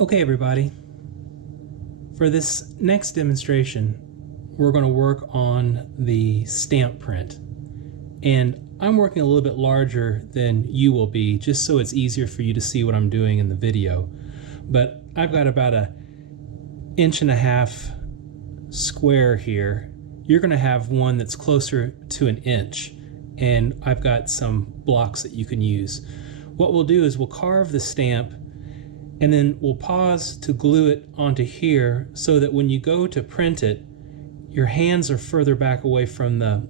Okay, everybody, for this next demonstration, we're going to work on the stamp print. And I'm working a little bit larger than you will be, just so it's easier for you to see what I'm doing in the video. But I've got about an 1.5 inch square here. You're going to have one that's closer to 1 inch, and I've got some blocks that you can use. What we'll do is we'll carve the stamp, and then we'll pause to glue it onto here so that when you go to print it, your hands are further back away from the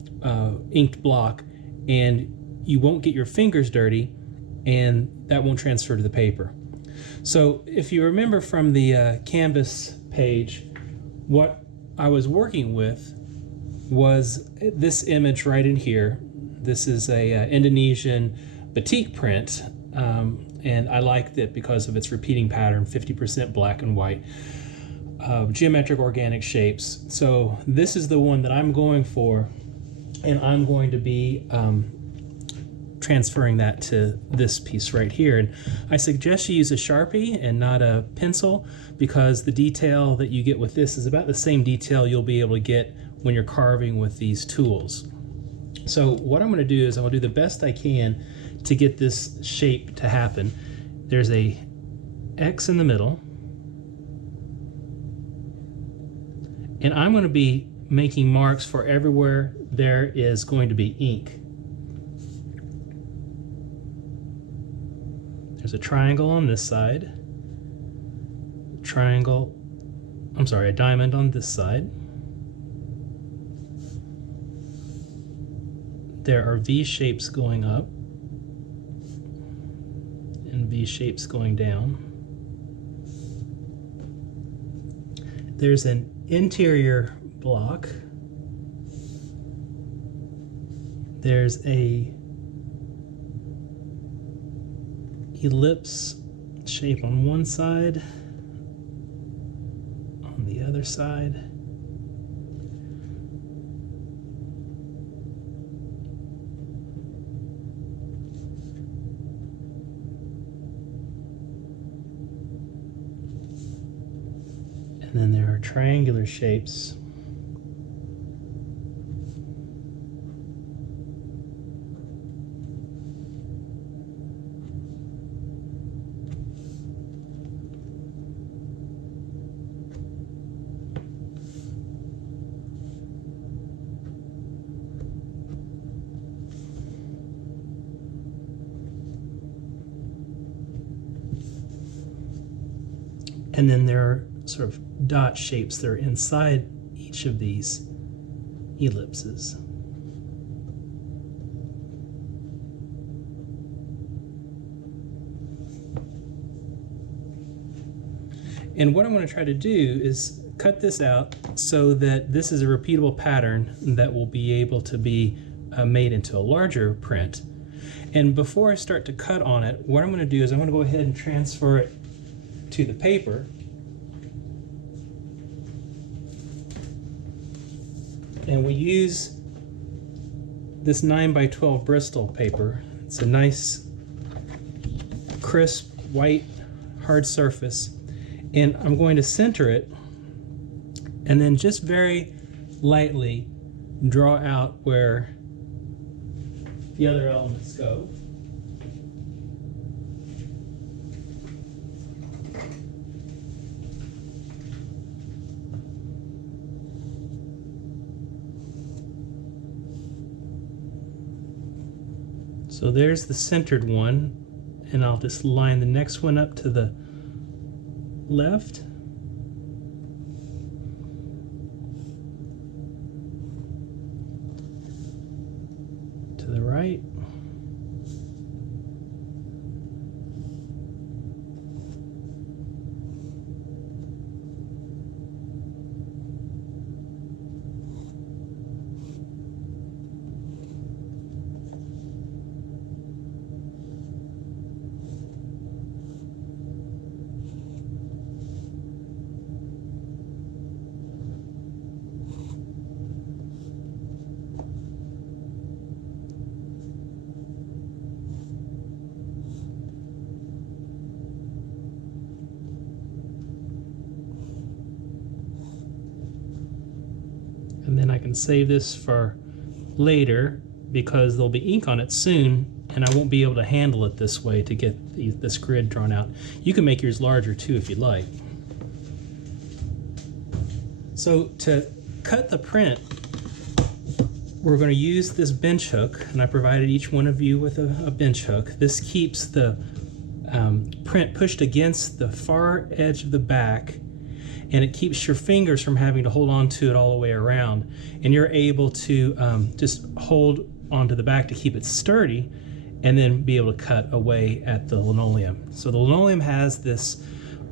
inked block and you won't get your fingers dirty, and that won't transfer to the paper. So if you remember from the Canvas page, what I was working with was this image right in here. This is a Indonesian batik print. And I liked it because of its repeating pattern, 50% black and white, geometric organic shapes. So this is the one that I'm going for, and I'm going to be transferring that to this piece right here. And I suggest you use a Sharpie and not a pencil, because the detail that you get with this is about the same detail you'll be able to get when you're carving with these tools. So what I'm going to do is I'm going to do the best I can to get this shape to happen. There's a X in the middle, and I'm going to be making marks for everywhere there is going to be ink. There's a triangle on this side, a diamond on this side. There are V shapes going up and V shapes going down. There's an interior block. There's a ellipse shape on one side, on the other side. And then there are triangular shapes. And then there are sort of dot shapes that are inside each of these ellipses. And what I'm going to try to do is cut this out so that this is a repeatable pattern that will be able to be made into a larger print. And before I start to cut on it, what I'm going to do is I'm going to go ahead and transfer it to the paper. And we use this 9x12 Bristol paper. It's a nice, crisp, white, hard surface. And I'm going to center it and then just very lightly draw out where the other elements go. So there's the centered one, and I'll just line the next one up to the left. To the right. I can save this for later because there'll be ink on it soon and I won't be able to handle it this way to get this grid drawn out. You can make yours larger too if you'd like. So to cut the print, we're going to use this bench hook, and I provided each one of you with a bench hook. This keeps the print pushed against the far edge of the back, and it keeps your fingers from having to hold on to it all the way around, and you're able to just hold onto the back to keep it sturdy and then be able to cut away at the linoleum. So the linoleum has this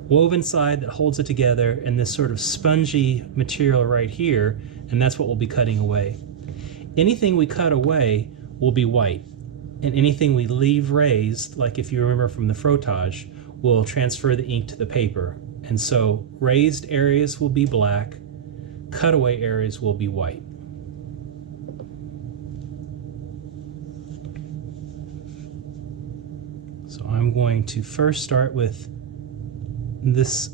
woven side that holds it together and this sort of spongy material right here, and that's what we'll be cutting away. Anything we cut away will be white, and anything we leave raised, like if you remember from the frottage, will transfer the ink to the paper. And so raised areas will be black, cutaway areas will be white. So I'm going to first start with this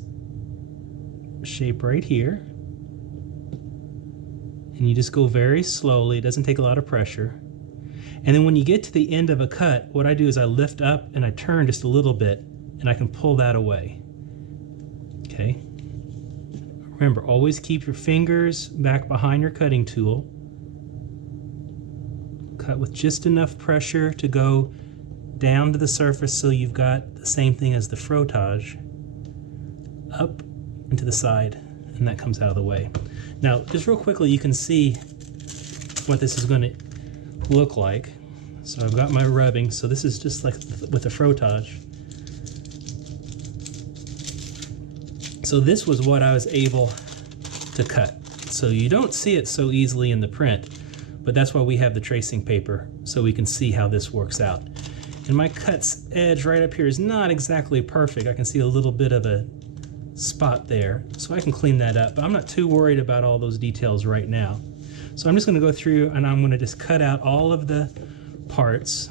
shape right here. And you just go very slowly, it doesn't take a lot of pressure. And then when you get to the end of a cut, what I do is I lift up and I turn just a little bit and I can pull that away. Okay. Remember, always keep your fingers back behind your cutting tool. Cut with just enough pressure to go down to the surface so you've got the same thing as the frottage. Up and to the side, and that comes out of the way. Now, just real quickly, you can see what this is going to look like. So I've got my rubbing, so this is just like with the frottage. So this was what I was able to cut. So you don't see it so easily in the print, but that's why we have the tracing paper, so we can see how this works out. And my cut's edge right up here is not exactly perfect. I can see a little bit of a spot there, so I can clean that up, but I'm not too worried about all those details right now. So I'm just going to go through and I'm going to just cut out all of the parts.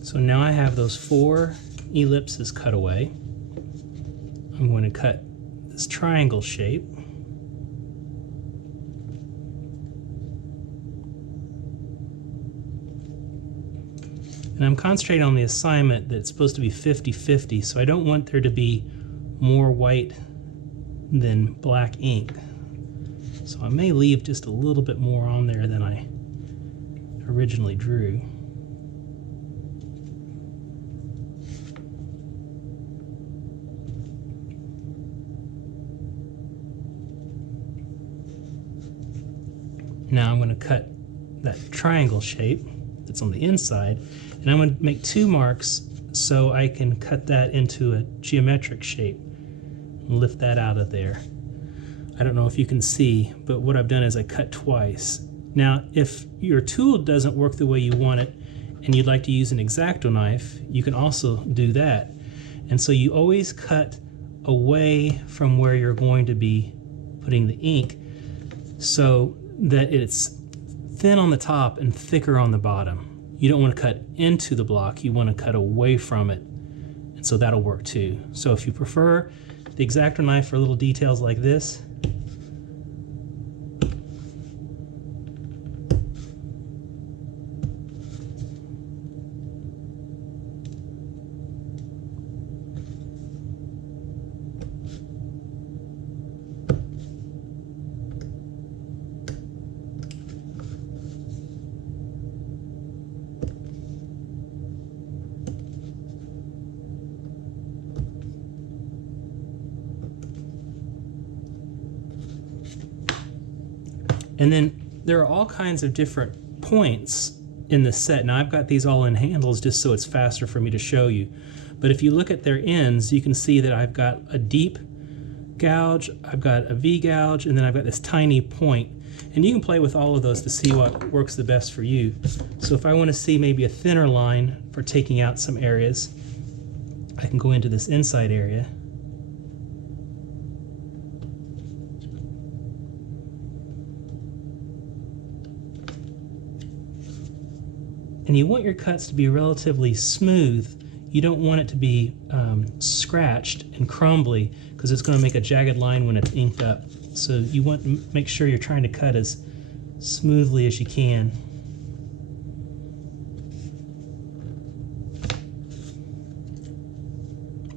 So now I have those 4 ellipses cut away. I'm going to cut this triangle shape. And I'm concentrating on the assignment that's supposed to be 50-50, so I don't want there to be more white than black ink. So I may leave just a little bit more on there than I originally drew. Now I'm going to cut that triangle shape that's on the inside, and I'm going to make 2 marks so I can cut that into a geometric shape and lift that out of there. I don't know if you can see, but what I've done is I cut twice. Now, if your tool doesn't work the way you want it and you'd like to use an X-Acto knife, you can also do that. And so you always cut away from where you're going to be putting the ink so that it's thin on the top and thicker on the bottom. You don't want to cut into the block, you want to cut away from it, and so that'll work too. So if you prefer the X-Acto knife for little details like this, And then there are all kinds of different points in the set. Now I've got these all in handles just so it's faster for me to show you. But if you look at their ends, you can see that I've got a deep gouge, I've got a V gouge, and then I've got this tiny point. And you can play with all of those to see what works the best for you. So if I want to see maybe a thinner line for taking out some areas, I can go into this inside area. And you want your cuts to be relatively smooth. You don't want it to be scratched and crumbly, because it's going to make a jagged line when it's inked up. So you want to make sure you're trying to cut as smoothly as you can.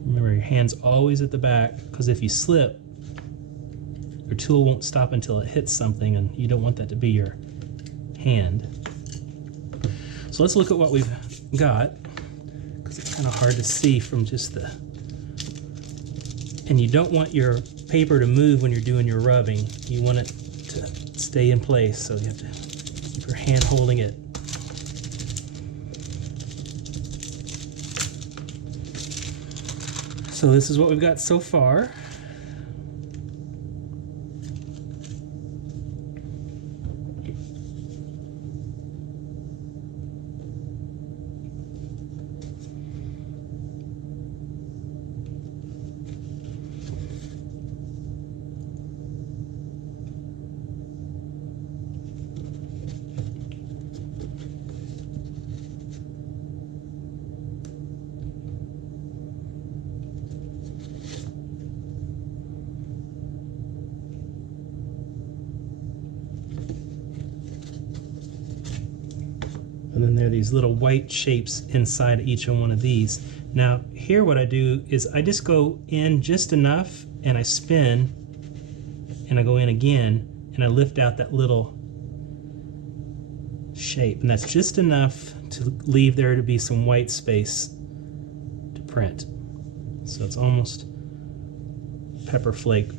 Remember, your hand's always at the back, because if you slip, your tool won't stop until it hits something, and you don't want that to be your hand. So let's look at what we've got, because it's kind of hard to see from just the... And you don't want your paper to move when you're doing your rubbing. You want it to stay in place, so you have to keep your hand holding it. So this is what we've got so far. And then there are these little white shapes inside each one of these. Now here what I do is I just go in just enough and I spin and I go in again and I lift out that little shape, and that's just enough to leave there to be some white space to print. So it's almost pepper flake.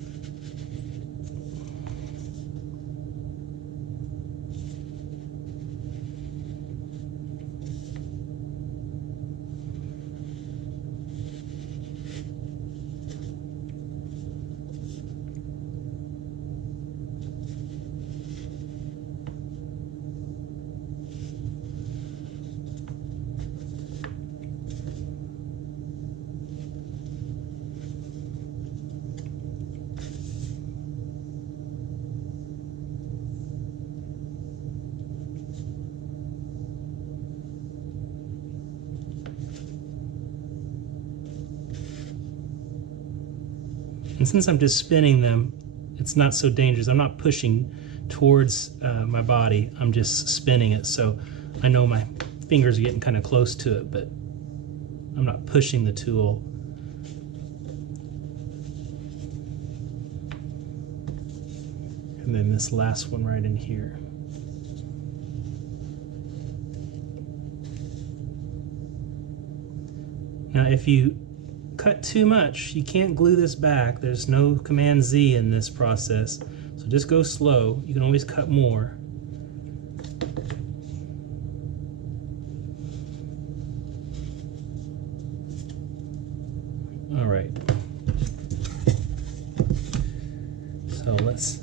And since I'm just spinning them, it's not so dangerous. I'm not pushing towards my body, I'm just spinning it. So I know my fingers are getting kind of close to it, but I'm not pushing the tool. And then this last one right in here. Now if you cut too much, you can't glue this back. There's no Command Z in this process. So just go slow. You can always cut more. All right. So let's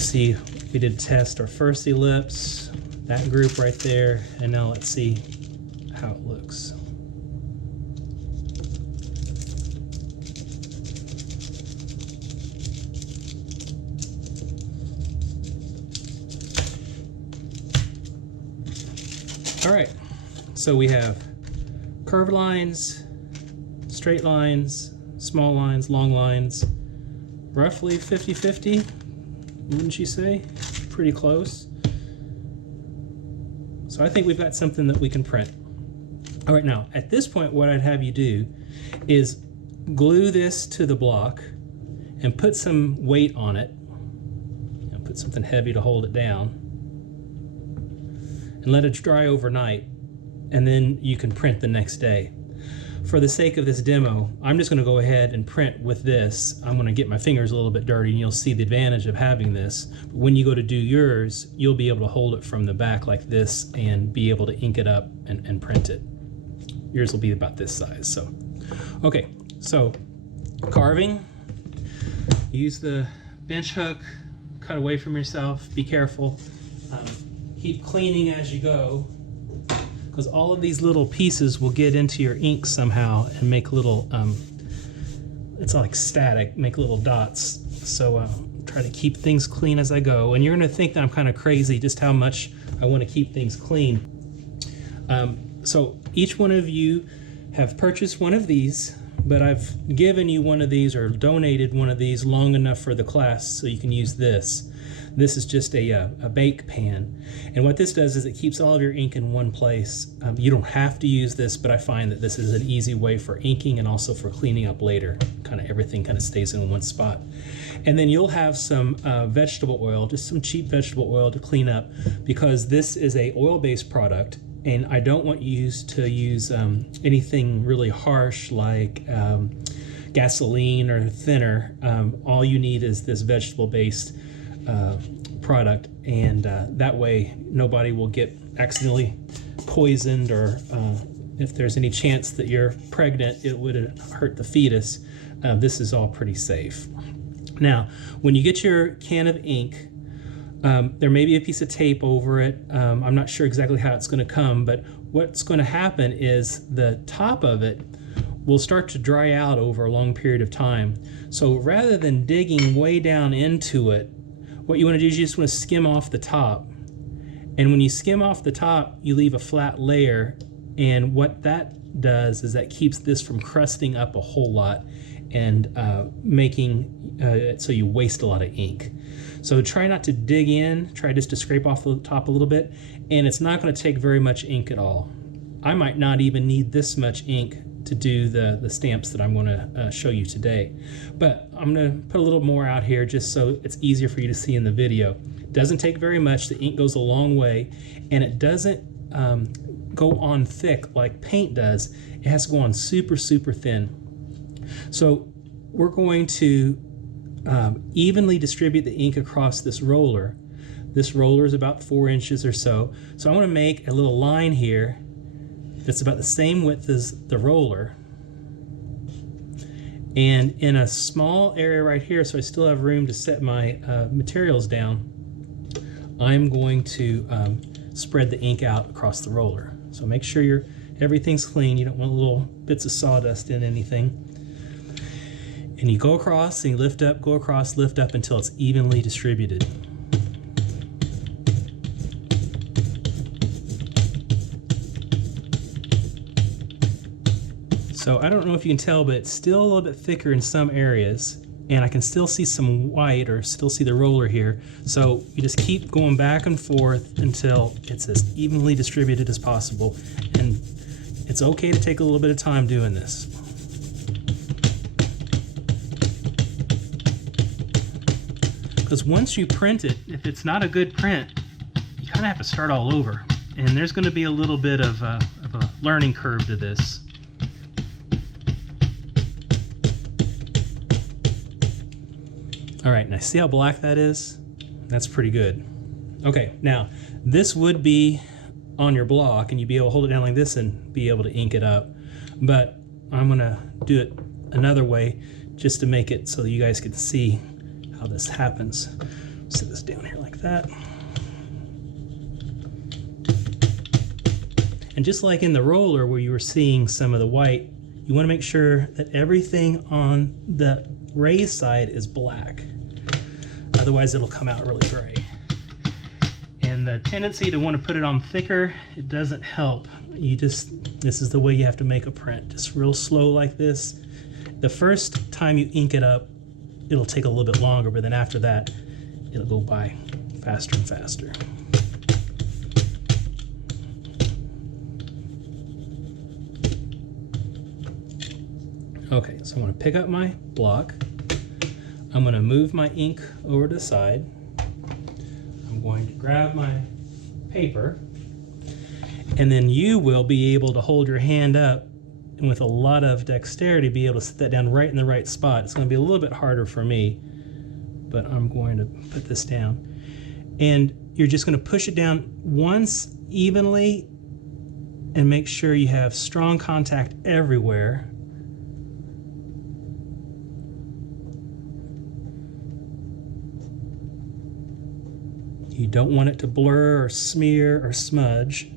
see, we did test our first ellipse, that group right there, and now let's see how it looks. All right, so we have curved lines, straight lines, small lines, long lines, roughly 50-50, wouldn't you say? Pretty close. So I think we've got something that we can print. All right, now at this point what I'd have you do is glue this to the block and put some weight on it. Put something heavy to hold it down. And let it dry overnight, and then you can print the next day. for the sake of this demo, I'm just going to go ahead and print with this. I'm going to get my fingers a little bit dirty and you'll see the advantage of having this. But when you go to do yours, you'll be able to hold it from the back like this and be able to ink it up and print it. Yours will be about this size. So, okay, so carving, use the bench hook, cut away from yourself, be careful. Keep cleaning as you go, because all of these little pieces will get into your ink somehow and make little, it's like static, make little dots. So try to keep things clean as I go. And you're gonna think that I'm kind of crazy just how much I want to keep things clean. So each one of you have purchased one of these, but I've given you one of these or donated one of these long enough for the class so you can use this. This is just a bake pan. And what this does is it keeps all of your ink in one place. You don't have to use this, but I find that this is an easy way for inking and also for cleaning up later. Kind of everything kind of stays in one spot. And then you'll have some vegetable oil, just some cheap vegetable oil to clean up, because this is a oil-based product. And I don't want you to use anything really harsh like gasoline or thinner. All you need is this vegetable-based product, and that way nobody will get accidentally poisoned, or if there's any chance that you're pregnant, it would hurt the fetus. This is all pretty safe. Now, when you get your can of ink, there may be a piece of tape over it. I'm not sure exactly how it's going to come, but what's going to happen is the top of it will start to dry out over a long period of time. So rather than digging way down into it, what you want to do is you just want to skim off the top. And when you skim off the top, you leave a flat layer. And what that does is that keeps this from crusting up a whole lot and making it so you waste a lot of ink. So try not to dig in, try just to scrape off the top a little bit, and it's not going to take very much ink at all. I might not even need this much ink to do the stamps that I'm going to show you today. But I'm going to put a little more out here just so it's easier for you to see in the video. It doesn't take very much, the ink goes a long way, and it doesn't go on thick like paint does. It has to go on super, super thin. So we're going to evenly distribute the ink across this roller. This roller is about 4 inches or so. So I want to make a little line here that's about the same width as the roller. And in a small area right here, so I still have room to set my materials down, I'm going to spread the ink out across the roller. So make sure everything's clean. You don't want little bits of sawdust in anything. And you go across and you lift up, go across, lift up until it's evenly distributed. So I don't know if you can tell, but it's still a little bit thicker in some areas, and I can still see some white, or still see the roller here. So you just keep going back and forth until it's as evenly distributed as possible. And it's okay to take a little bit of time doing this. Because once you print it, if it's not a good print, you kind of have to start all over. And there's going to be a little bit of a learning curve to this. All right, now see how black that is? That's pretty good. Okay, now this would be on your block and you'd be able to hold it down like this and be able to ink it up. But I'm gonna do it another way just to make it so you guys can see how this happens. Set this down here like that. And just like in the roller where you were seeing some of the white, you want to make sure that everything on the raised side is black. Otherwise it'll come out really gray. And the tendency to want to put it on thicker, it doesn't help. This is the way you have to make a print. Just real slow like this. The first time you ink it up, it'll take a little bit longer, but then after that, it'll go by faster and faster. Okay, so I'm going to pick up my block. I'm going to move my ink over to the side. I'm going to grab my paper, and then you will be able to hold your hand up and with a lot of dexterity be able to set that down right in the right spot. It's going to be a little bit harder for me, but I'm going to put this down. And you're just going to push it down once evenly and make sure you have strong contact everywhere. You don't want it to blur or smear or smudge.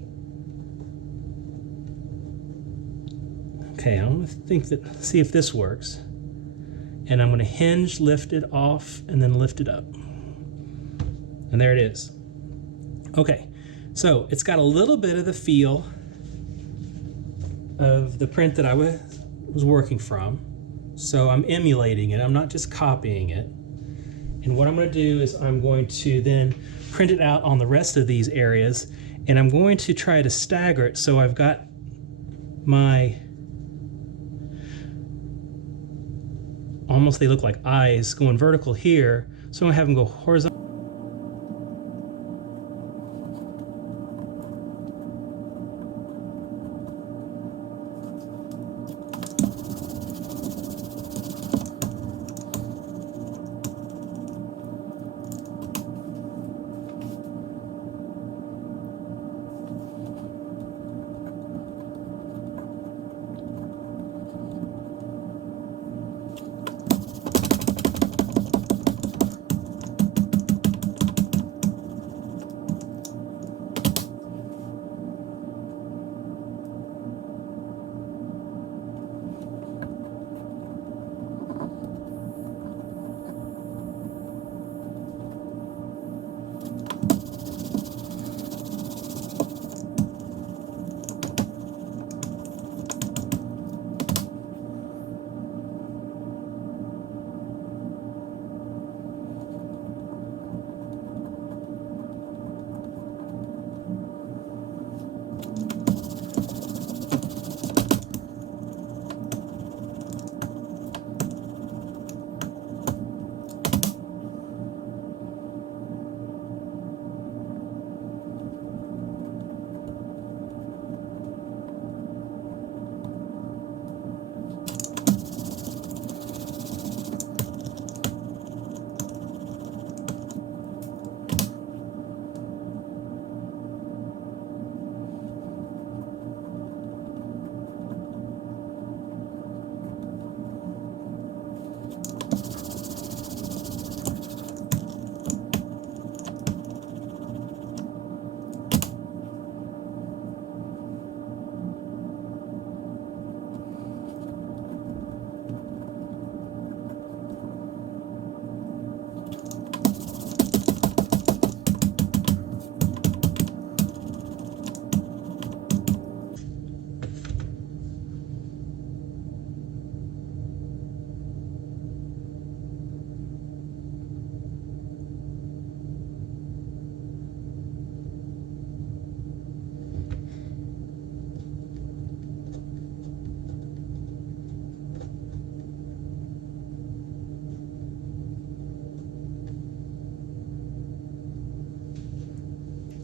Okay, I'm going to see if this works. And I'm going to hinge, lift it off, and then lift it up. And there it is. Okay, so it's got a little bit of the feel of the print that I was working from. So I'm emulating it. I'm not just copying it. And what I'm going to do is I'm going to then print it out on the rest of these areas, and I'm going to try to stagger it so I've got my, almost they look like eyes going vertical here, so I'm going to have them go horizontal.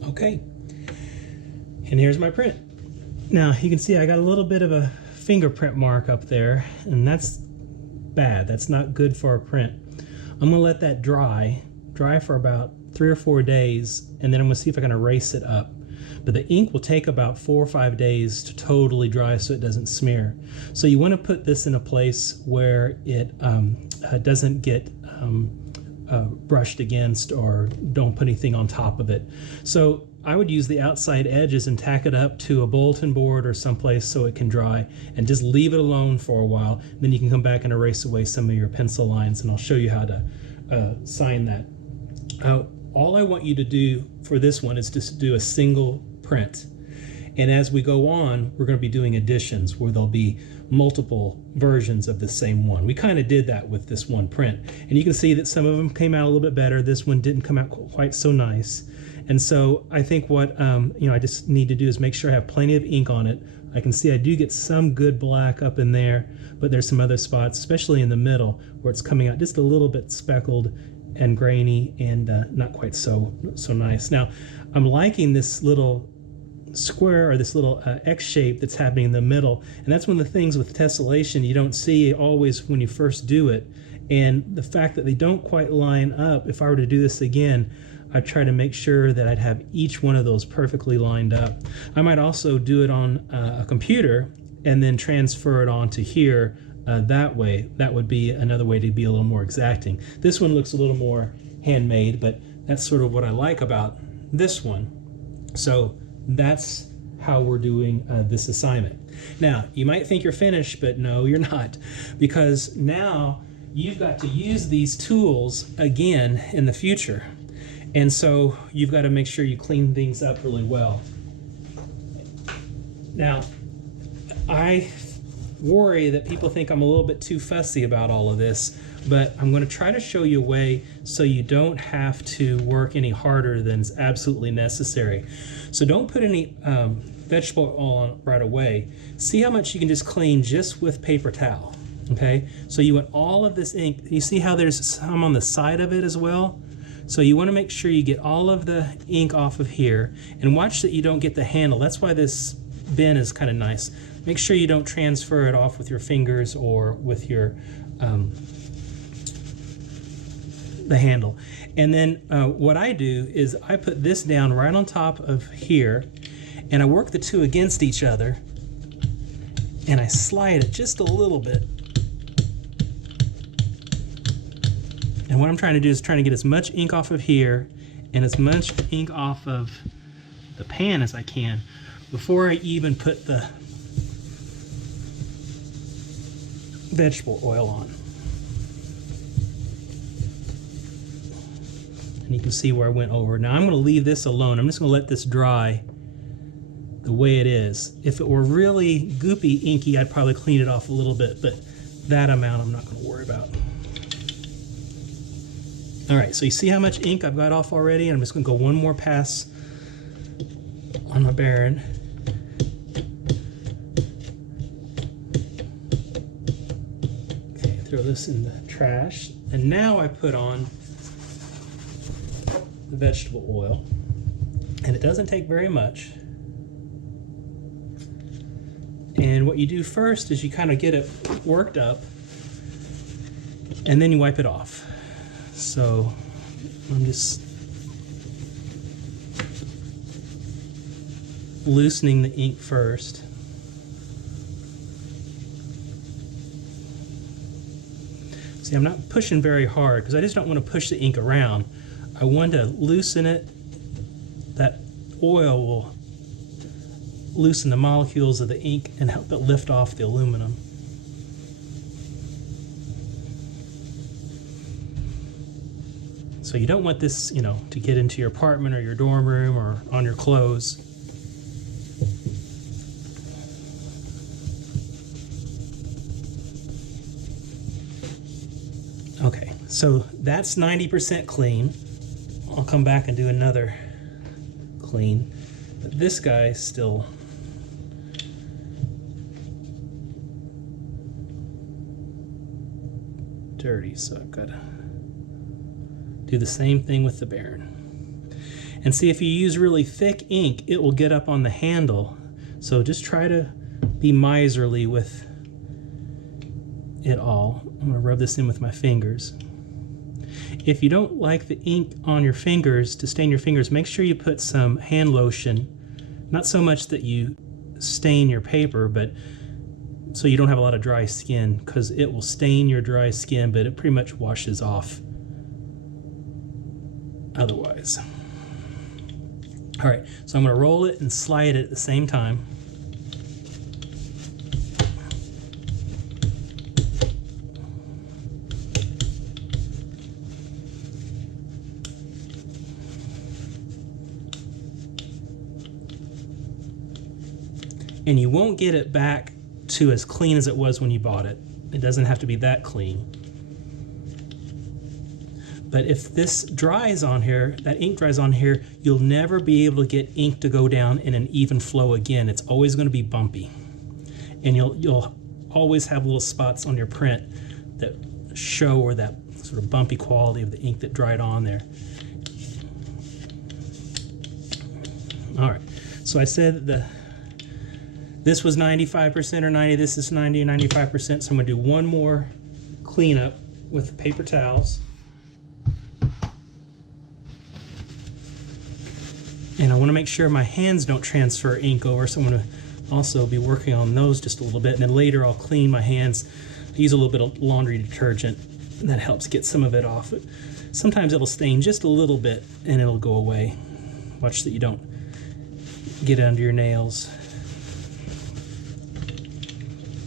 Okay, and here's my print. Now you can see I got a little bit of a fingerprint mark up there, and that's bad. That's not good for a print. I'm gonna let that dry for about 3 or 4 days, and then I'm gonna see if I can erase it up. But the ink will take about 4 or 5 days to totally dry so it doesn't smear. So you want to put this in a place where it doesn't get brushed against, or don't put anything on top of it. So I would use the outside edges and tack it up to a bulletin board or someplace so it can dry, and just leave it alone for a while. Then you can come back and erase away some of your pencil lines, and I'll show you how to sign that. All I want you to do for this one is just do a single print. And as we go on, we're going to be doing editions where there'll be multiple versions of the same one. We kind of did that with this one print. And you can see that some of them came out a little bit better. This one didn't come out quite so nice. And so I think what I just need to do is make sure I have plenty of ink on it. I can see I do get some good black up in there, but there's some other spots, especially in the middle, where it's coming out just a little bit speckled and grainy and not quite so nice. Now, I'm liking this little square or this little X shape that's happening in the middle. And that's one of the things with tessellation you don't see always when you first do it. And the fact that they don't quite line up, if I were to do this again, I'd try to make sure that I'd have each one of those perfectly lined up. I might also do it on a computer and then transfer it onto here that way. That would be another way to be a little more exacting. This one looks a little more handmade, but that's sort of what I like about this one. So that's how we're doing this assignment. Now, you might think you're finished, but no, you're not, because now you've got to use these tools again in the future. And so you've got to make sure you clean things up really well. Now, I worry that people think I'm a little bit too fussy about all of this, but I'm going to try to show you a way so you don't have to work any harder than is absolutely necessary. So don't put any vegetable oil on right away. See how much you can just clean just with paper towel. Okay, so you want all of this ink. You see how there's some on the side of it as well? So you want to make sure you get all of the ink off of here, and watch that you don't get the handle. That's why this bin is kind of nice. Make sure you don't transfer it off with your fingers or with your the handle. And then what I do is I put this down right on top of here, and I work the two against each other, and I slide it just a little bit. And what I'm trying to do is trying to get as much ink off of here and as much ink off of the pan as I can before I even put the vegetable oil on. And you can see where I went over. Now I'm going to leave this alone. I'm just going to let this dry the way it is. If it were really goopy inky, I'd probably clean it off a little bit, but that amount I'm not going to worry about. All right, so you see how much ink I've got off already? I'm just going to go one more pass on my Baron. Okay, throw this in the trash. And now I put on the vegetable oil. And it doesn't take very much. And what you do first is you kind of get it worked up, and then you wipe it off. So I'm just loosening the ink first. See, I'm not pushing very hard because I just don't want to push the ink around. I want to loosen it. That oil will loosen the molecules of the ink and help it lift off the aluminum. So you don't want this, you know, to get into your apartment or your dorm room or on your clothes. Okay, so that's 90% clean. I'll come back and do another clean. But this guy's still dirty, so I've got to do the same thing with the Baron. And see, if you use really thick ink, it will get up on the handle. So just try to be miserly with it all. I'm going to rub this in with my fingers. If you don't like the ink on your fingers to stain your fingers, make sure you put some hand lotion. Not so much that you stain your paper, but so you don't have a lot of dry skin, because it will stain your dry skin, but it pretty much washes off otherwise. All right, so I'm going to roll it and slide it at the same time. And you won't get it back to as clean as it was when you bought it. It doesn't have to be that clean. But if this dries on here, that ink dries on here, you'll never be able to get ink to go down in an even flow again. It's always going to be bumpy. And you'll always have little spots on your print that show or that sort of bumpy quality of the ink that dried on there. All right, So I said that this was 95% or 90, this is 90 and 95%, so I'm gonna do one more cleanup with paper towels. And I wanna make sure my hands don't transfer ink over, so I'm gonna also be working on those just a little bit, and then later I'll clean my hands. I use a little bit of laundry detergent, and that helps get some of it off. Sometimes it'll stain just a little bit and it'll go away. Watch that you don't get under your nails.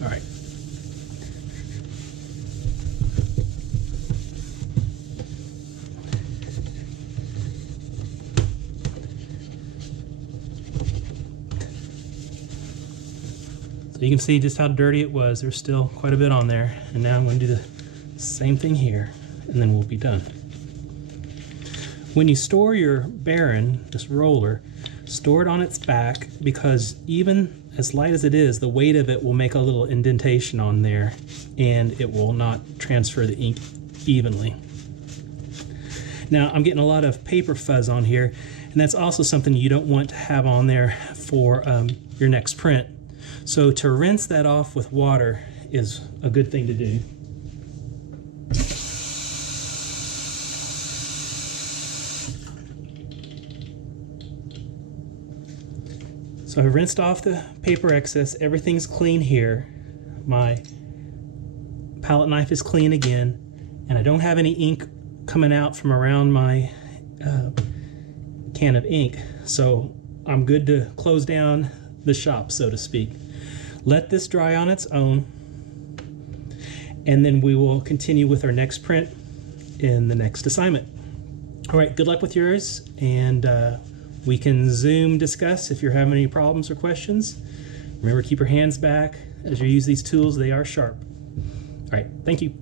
All right. So you can see just how dirty it was. There's still quite a bit on there. And now I'm going to do the same thing here, and then we'll be done. When you store your Baron, this roller, store it on its back, because even as light as it is, the weight of it will make a little indentation on there and it will not transfer the ink evenly. Now I'm getting a lot of paper fuzz on here, and that's also something you don't want to have on there for your next print. So to rinse that off with water is a good thing to do. So I've rinsed off the paper excess, everything's clean here. My palette knife is clean again, and I don't have any ink coming out from around my can of ink. So I'm good to close down the shop, so to speak. Let this dry on its own, and then we will continue with our next print in the next assignment. All right, good luck with yours, and we can Zoom discuss if you're having any problems or questions. Remember, keep your hands back as you use these tools. They are sharp. All right, thank you.